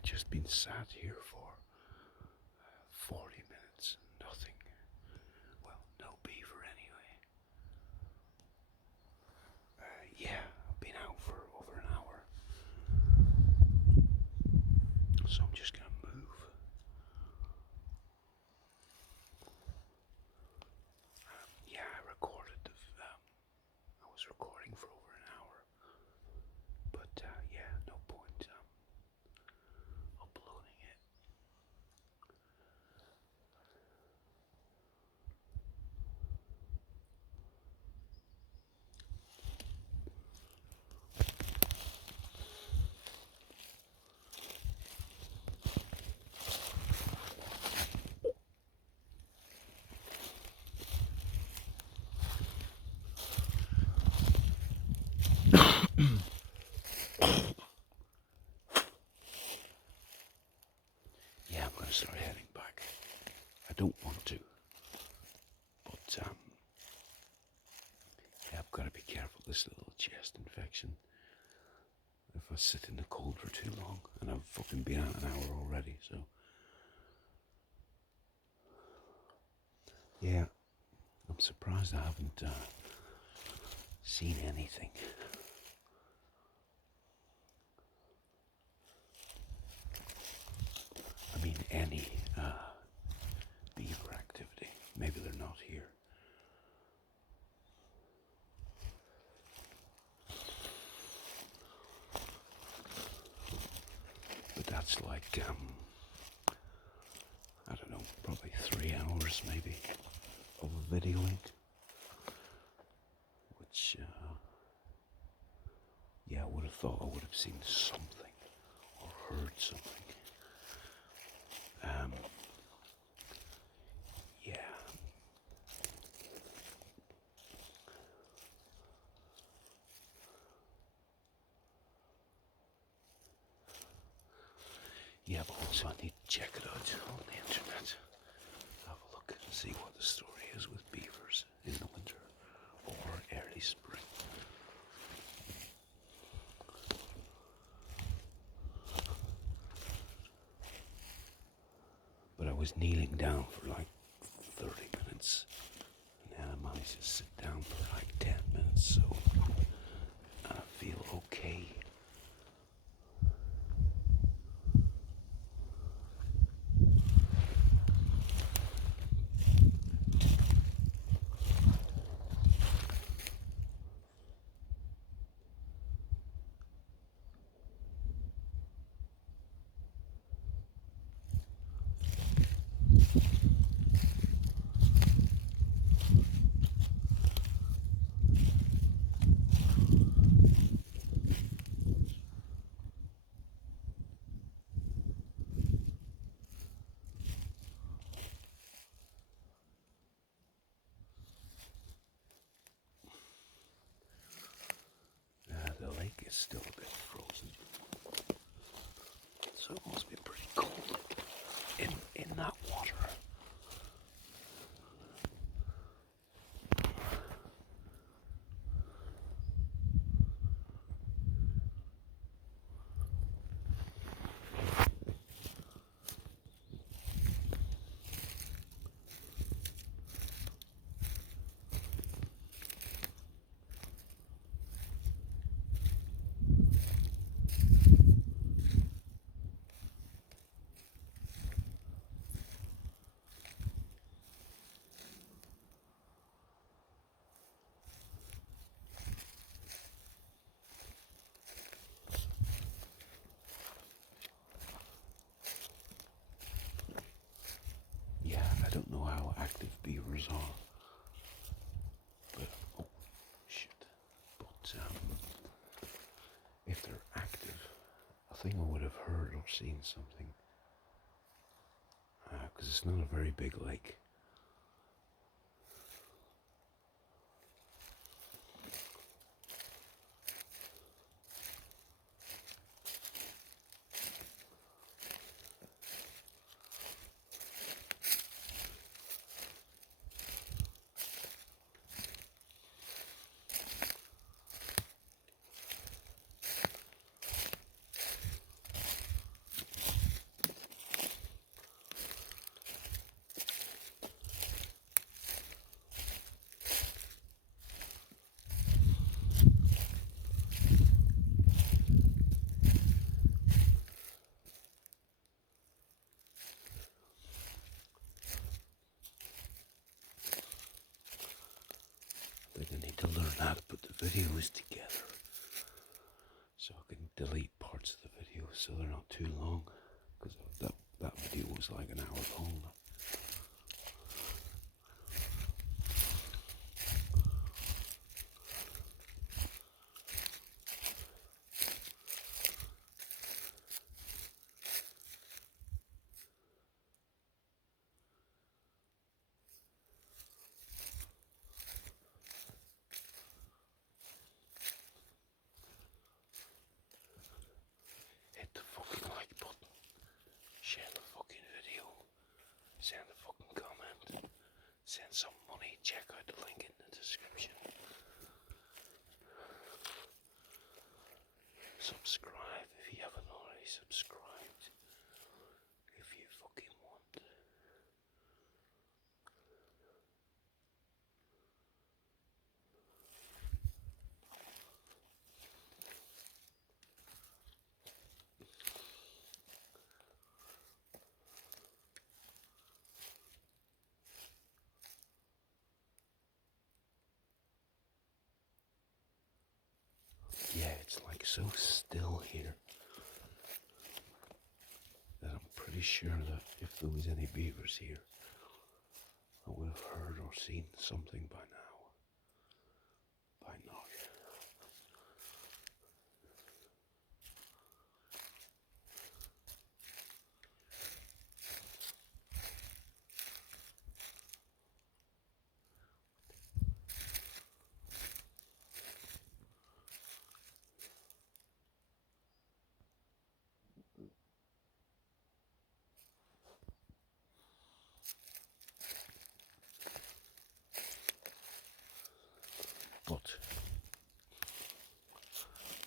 I've just been sat here for 40 minutes, nothing. Well, no beaver anyway. Yeah, I've been out for over an hour. So I'm just gonna move. Yeah, I was recording for over an hour. But yeah, no point uploading it. Yeah, I'm gonna start heading back. I don't want to, but yeah, I've got to be careful. This little chest infection. If I sit in the cold for too long, and I've fucking been out an hour already, so yeah, I'm surprised I haven't seen anything. I mean, any beaver activity. Maybe they're not here. But that's like, I don't know, probably 3 hours maybe of videoing. Which, yeah, I would have thought I would have seen something or heard something. Yeah. Yeah, but also I need to check it out on the internet. Have a look and see what the story is with beavers in the winter or early spring. But I was kneeling down for like 30 minutes, and then I managed to sit down for like 10 minutes, so I feel okay. The lake is still a bit frozen, so it must be pretty cold in that water. Yeah, I don't know how active beavers are, but oh shit! But if they're active, I think I would have heard or seen something, because it's not a very big lake. videos together so I can delete parts of the video so they're not too long, because that video was like an hour long. Hit the fucking like button, share the fucking video, send a fucking comment, send some money, check out the link in the description. Subscribe if you haven't already subscribed, if you fucking want. Yeah, it's like so still here that I'm pretty sure that if there was any beavers here, I would have heard or seen something by now. By now. But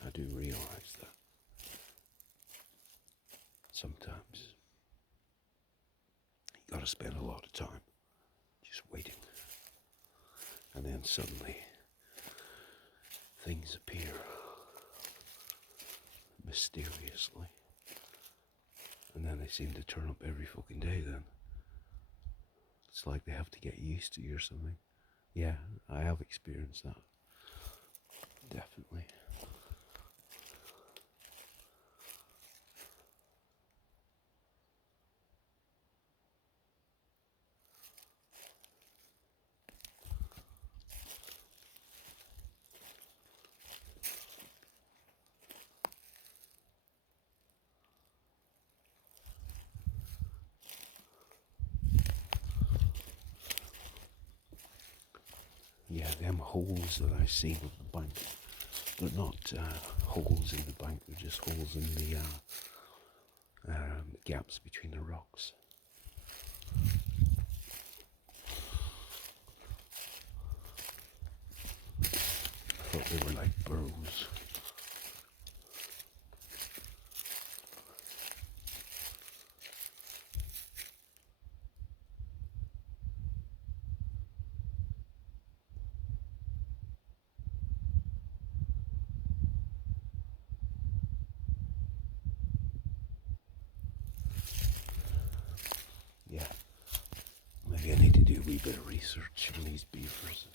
I do realize that sometimes you gotta spend a lot of time just waiting, and then suddenly things appear mysteriously, and then they seem to turn up every fucking day. Then it's like they have to get used to you or something. Yeah, I have experienced that. Definitely. Yeah, them holes that I see on the bank, they're not holes in the bank, they're just holes in the gaps between the rocks. I thought they were like burrows. Yeah, maybe I need to do a wee bit of research on these beavers.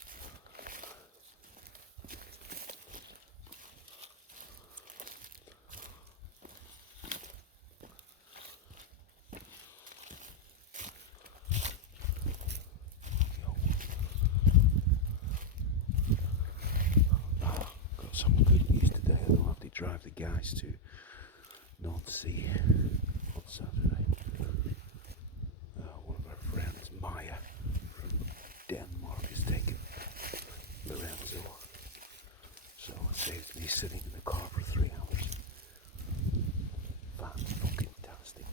Got some good news today. I don't have to drive the guys to North Sea on Saturday. One of our friends, Maya, from Denmark, is taking Lorenzo. So it saves me sitting in the car for 3 hours. Fan-fucking-tastic.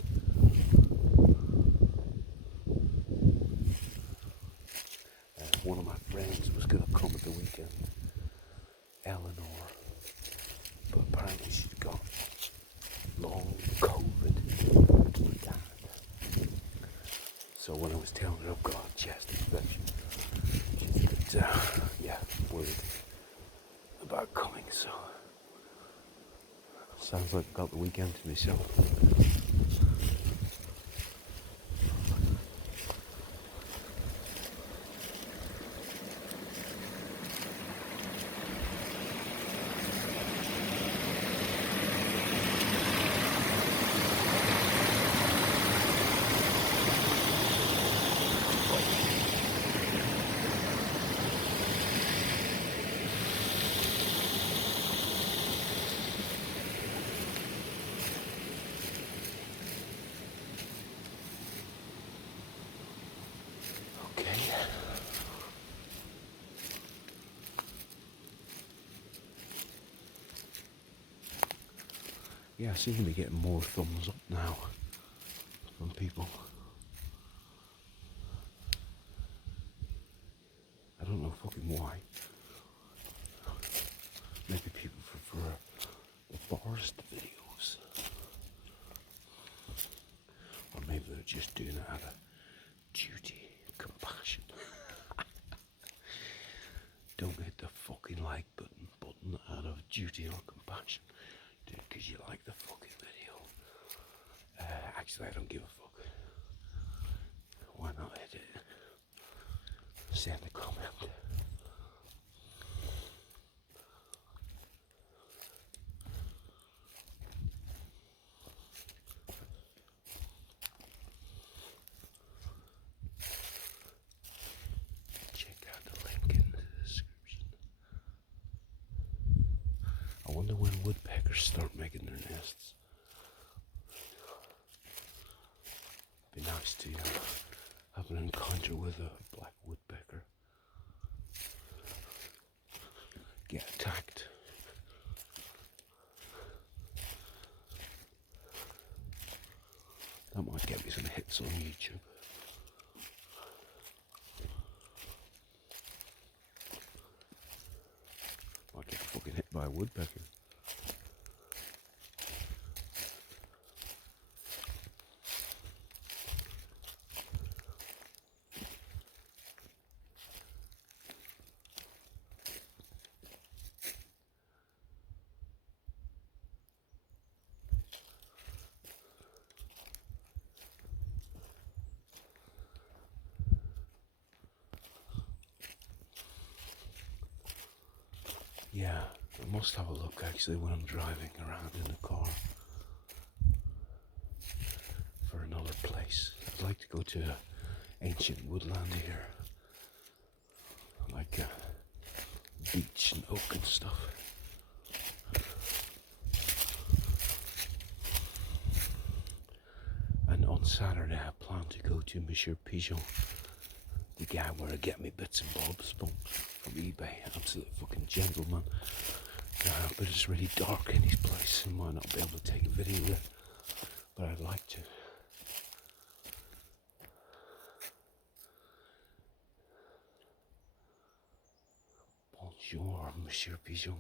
One of my friends was going to come at the weekend, Eleanor, but apparently she's got long COVID. So when I was telling her I've got a chest infection, she said, yeah, worried about coming, so sounds like I've got the weekend to myself. Okay. Yeah, I seem to be getting more thumbs up now from people. I don't know fucking why. Maybe people prefer the forest videos. Or maybe they're just doing it out of duty, compassion. Don't hit the fucking like button out of duty or compassion. Because you like the fucking video. Actually, I don't give a fuck. Why not hit it? Send a comment. Check out the link in the description. I wonder when woodpeckers start making their nests. Be nice to have an encounter with a black woodpecker. Get attacked. That might get me some hits on YouTube. Might get fucking hit by a woodpecker. Yeah, I must have a look actually when I'm driving around in the car for another place. I'd like to go to ancient woodland here, like beech and oak and stuff. And on Saturday I plan to go to Monsieur Pigeon, the guy where I get me bits and bobs from eBay. Absolute fucking gentleman. But it's really dark in his place and might not be able to take a video with, but I'd like to. Bonjour, Monsieur Pigeon.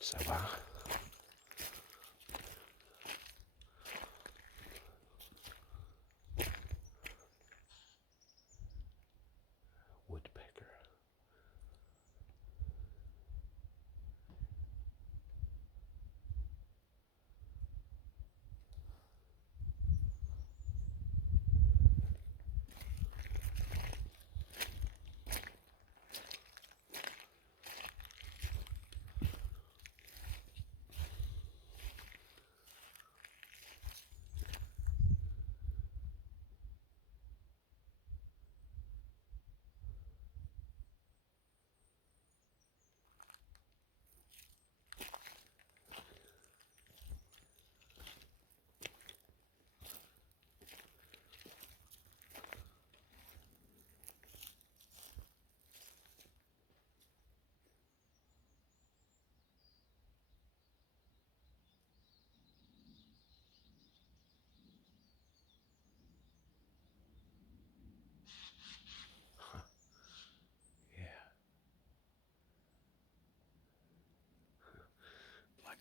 Ça va? Woodpecker.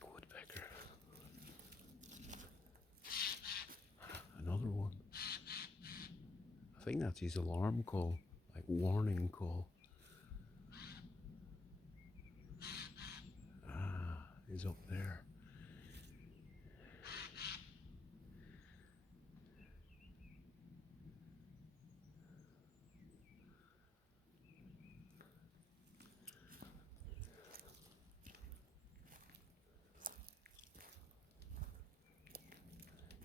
Woodpecker. Another one. I think that's his alarm call, like warning call. Ah, he's up there.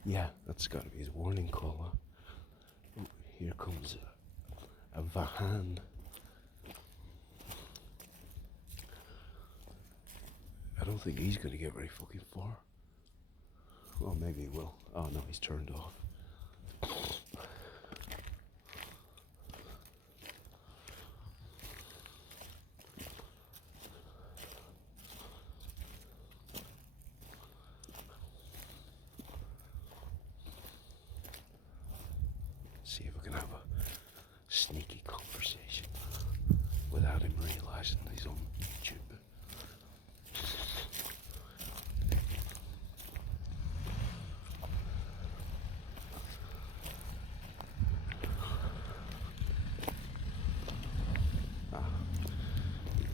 Yeah, that's got to be his warning call. Huh? Oh, here comes a Vahan. I don't think he's going to get very fucking far. Well, maybe he will. Oh no, he's turned off. See if we can have a sneaky conversation without him realising he's on YouTube.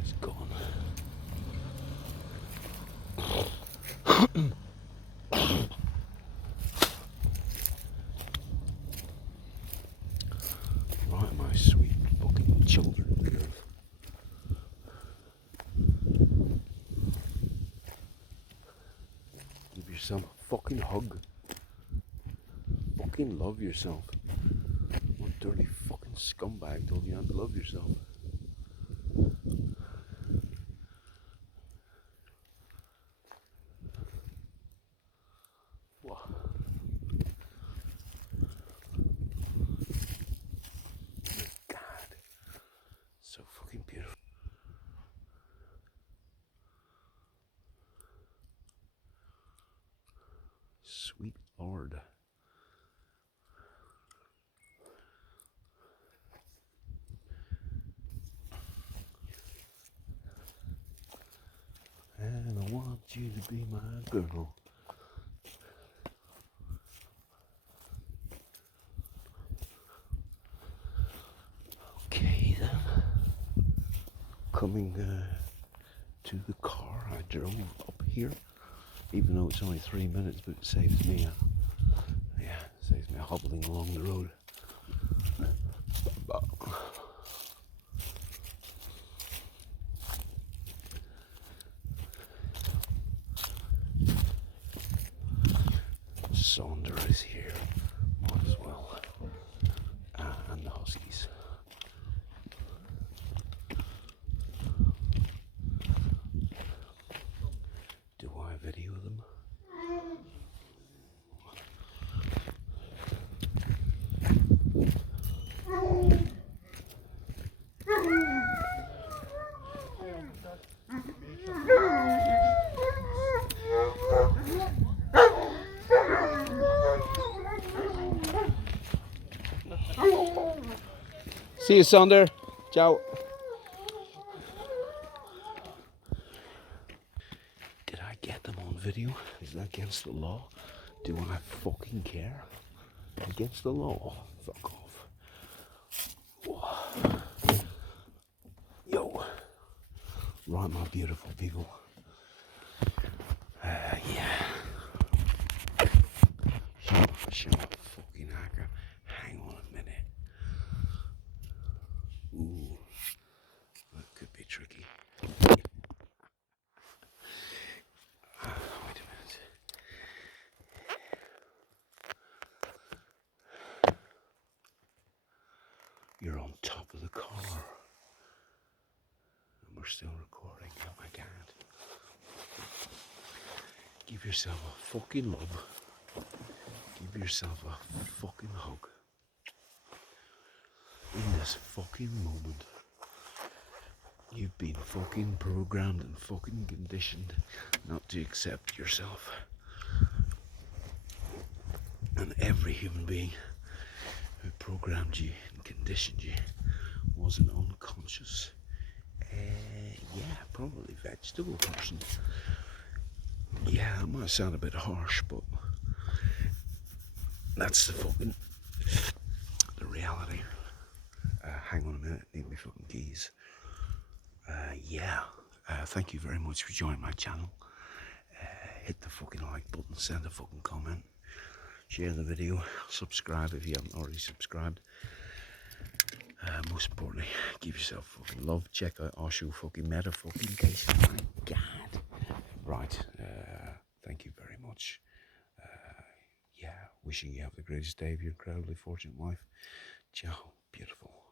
He's gone. Right, my sweet fucking children. Give yourself a fucking hug. Fucking love yourself. What dirty fucking scumbag told you not to love yourself? What? God. So fucking beautiful. Sweet Lord. And I want you to be my girl. Okay then. Coming to the car, I drove up here. Even though it's only 3 minutes, but it saves me saves me hobbling along the road. Sonder is here, might as well, and the Huskies. Do I video them? See you, Sonder. Ciao. Did I get them on video? Is that against the law? Do I fucking care? Against the law? Fuck off. Whoa. Yo. Right, my beautiful people. Yeah. Shut up, fucking hacker. Hang on a minute. Ooh. That could be tricky. Wait a minute. You're on top of the car. And we're still recording. Oh my God. Give yourself a fucking love. Give yourself a fucking hug. In this fucking moment. You've been fucking programmed and fucking conditioned not to accept yourself. And every human being who programmed you and conditioned you was an unconscious, probably vegetable person. Yeah, that might sound a bit harsh, but that's the reality. Hang on a minute, need my fucking keys. Thank you very much for joining my channel. Hit the fucking like button, send a fucking comment, share the video, subscribe if you haven't already subscribed. Most importantly, give yourself fucking love. Check out our show fucking meta fucking case. My God. Right, thank you very much. Wishing you have the greatest day of your incredibly fortunate life. Ciao, beautiful.